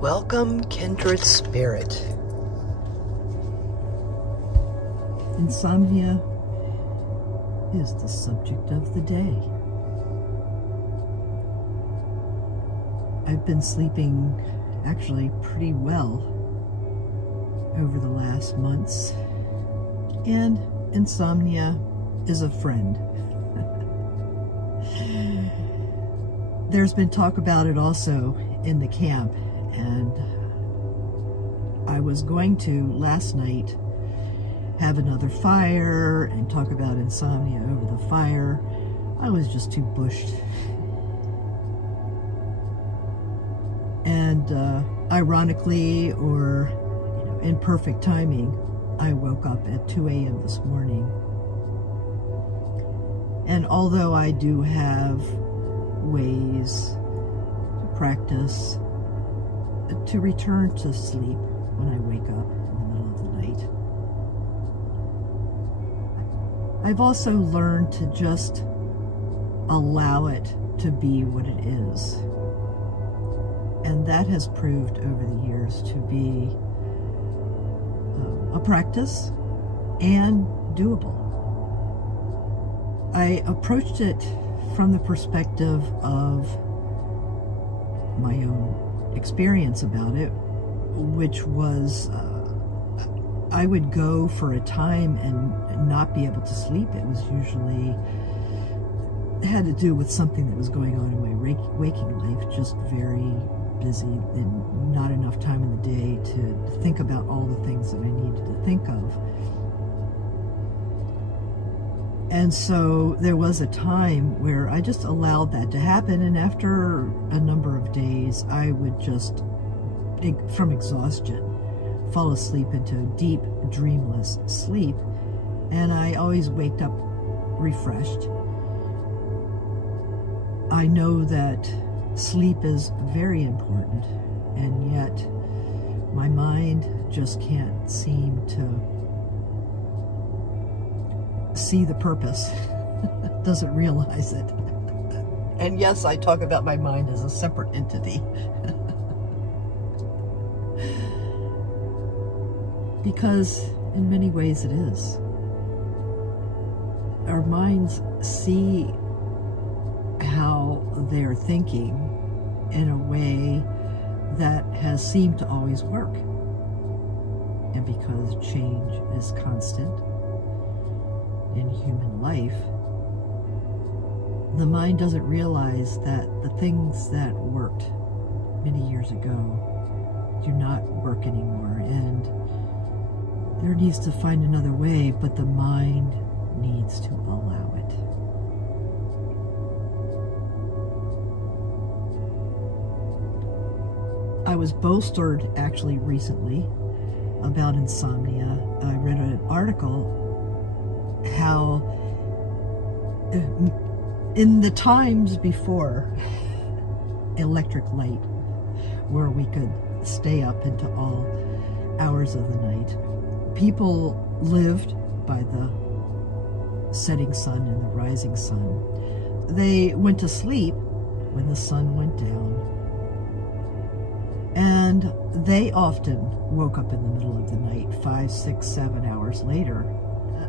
Welcome, kindred spirit. Insomnia is the subject of the day. I've been sleeping actually pretty well over the last months, and insomnia is a friend. There's been talk about it also in the camp, and I was going to last night have another fire and talk about insomnia over the fire. I was just too bushed. And ironically, or in perfect timing, I woke up at 2 a.m. this morning. And although I do have ways to practice to return to sleep when I wake up in the middle of the night, I've also learned to just allow it to be what it is. And that has proved over the years to be a practice and doable. I approached it from the perspective of my own experience about it, which was I would go for a time and not be able to sleep. It was usually had to do with something that was going on in my waking life, just very busy and not enough time in the day to think about all the things that I needed to think of. And so there was a time where I just allowed that to happen, and after a number of days, I would just, from exhaustion, fall asleep into a deep, dreamless sleep, and I always waked up refreshed. I know that sleep is very important, and yet my mind just can't seem to see the purpose. Doesn't realize it. And yes, I talk about my mind as a separate entity. Because in many ways it is. Our minds see how they're thinking in a way that has seemed to always work. And because change is constant in human life, the mind doesn't realize that the things that worked many years ago do not work anymore, and there needs to find another way, but the mind needs to allow it. I was bolstered actually recently about insomnia. I read an article how in the times before electric light, where we could stay up into all hours of the night, people lived by the setting sun and the rising sun. They went to sleep when the sun went down, and they often woke up in the middle of the night, 5, 6, 7 hours later,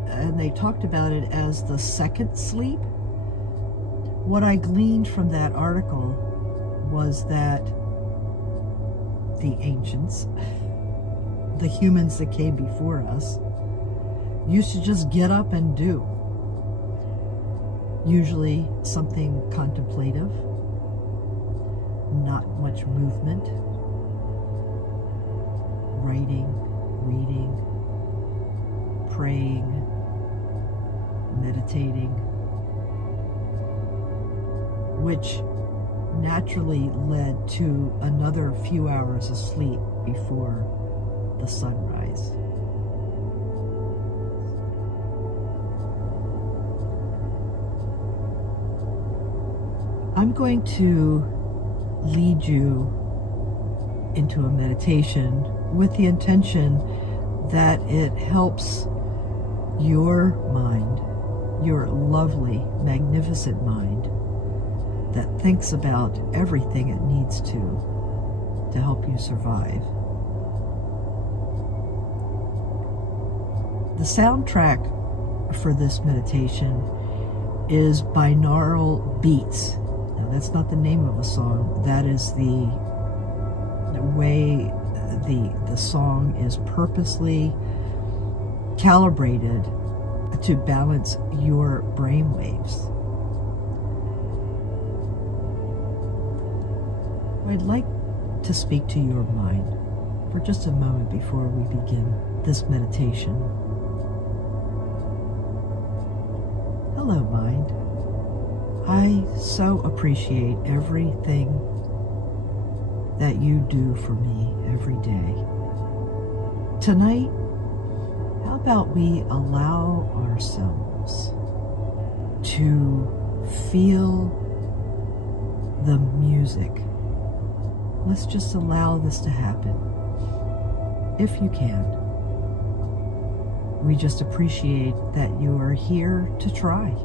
and they talked about it as the second sleep. What I gleaned from that article was that the ancients, the humans that came before us, used to just get up and do. Usually something contemplative, not much movement, writing, reading, praying, meditating, which naturally led to another few hours of sleep before the sunrise. I'm going to lead you into a meditation with the intention that it helps your mind, your lovely, magnificent mind that thinks about everything it needs to to help you survive. The soundtrack for this meditation is binaural beats. Now, that's not the name of a song. That is the way the song is purposely calibrated to balance your brain waves. I'd like to speak to your mind for just a moment before we begin this meditation. Hello, mind. I so appreciate everything that you do for me every day. Tonight, how about we allow ourselves to feel the music? Let's just allow this to happen, if you can. We just appreciate that you are here to try.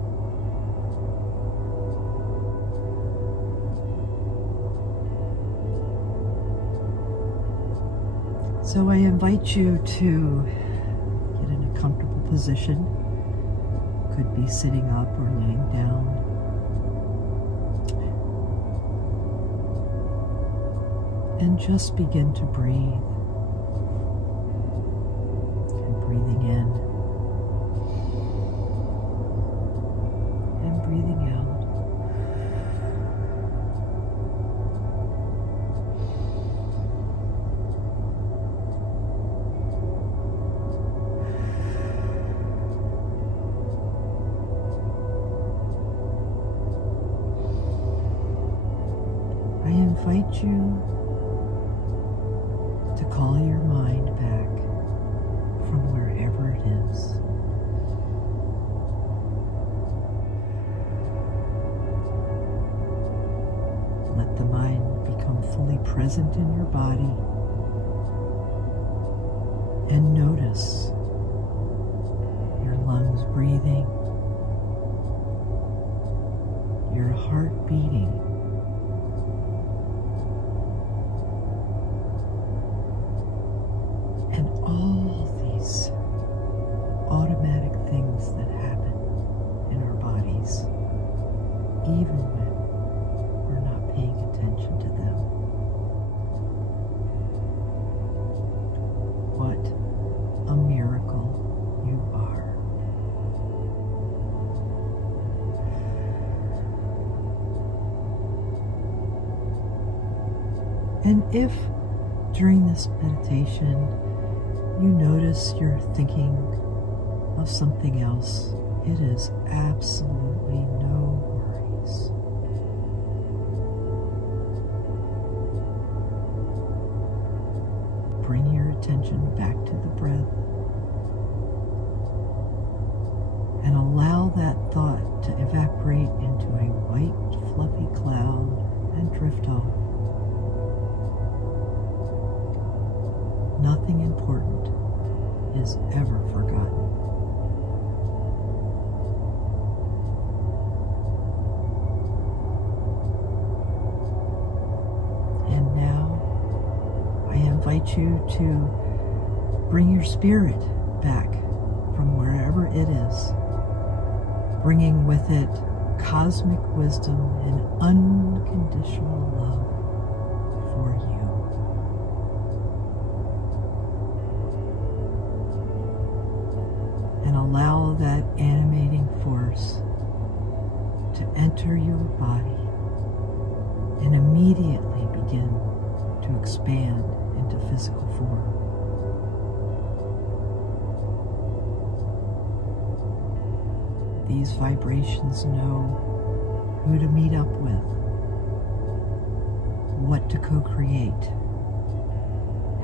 So I invite you to get in a comfortable position. Could be sitting up or laying down. And just begin to breathe. And breathing in. And breathing out. I invite you to call your mind back from wherever it is. Let the mind become fully present in your body and notice your lungs breathing, your heart beating, and all these automatic things that happen in our bodies, even when we're not paying attention to them. What a miracle you are. And if during this meditation you notice you're thinking of something else, it is absolutely no worries. Bring your attention back to the breath and allow that thought to evaporate into a white, fluffy cloud and drift off. Nothing important is ever forgotten. And now I invite you to bring your spirit back from wherever it is, bringing with it cosmic wisdom and unconditional love for you. And allow that animating force to enter your body and immediately begin to expand into physical form. These vibrations know who to meet up with, what to co-create,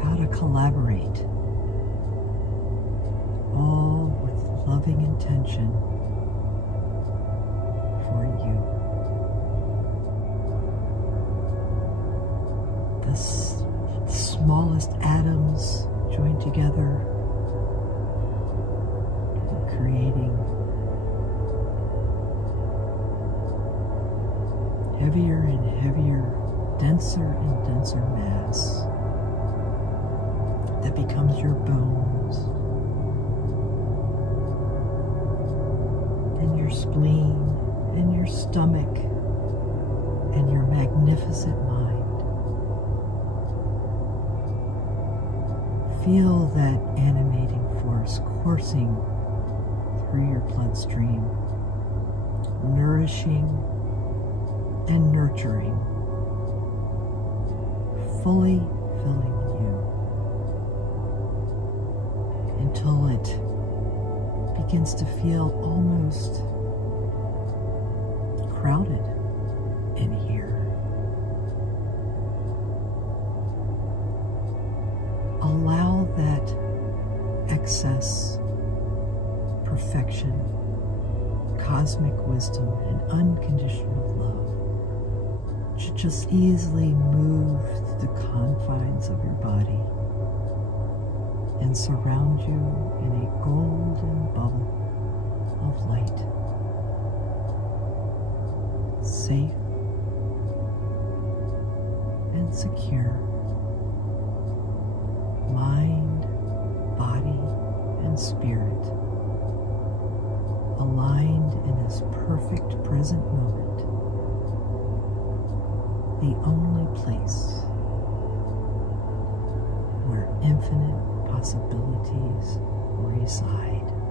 how to collaborate, all with loving intention for you. The smallest atoms join together, creating heavier and heavier, denser denser and denser mass that becomes your bones and your spleen and your stomach and your magnificent mind. Feel that animating force coursing through your bloodstream, nourishing and nurturing, fully filling you until it begins to feel almost crowded in here. Allow that excess perfection, cosmic wisdom, and unconditional love to just easily move through the confines of your body and surround you in a golden bubble of light. Safe and secure. Mind, body, and spirit aligned in this perfect present moment, the only place where infinite possibilities reside.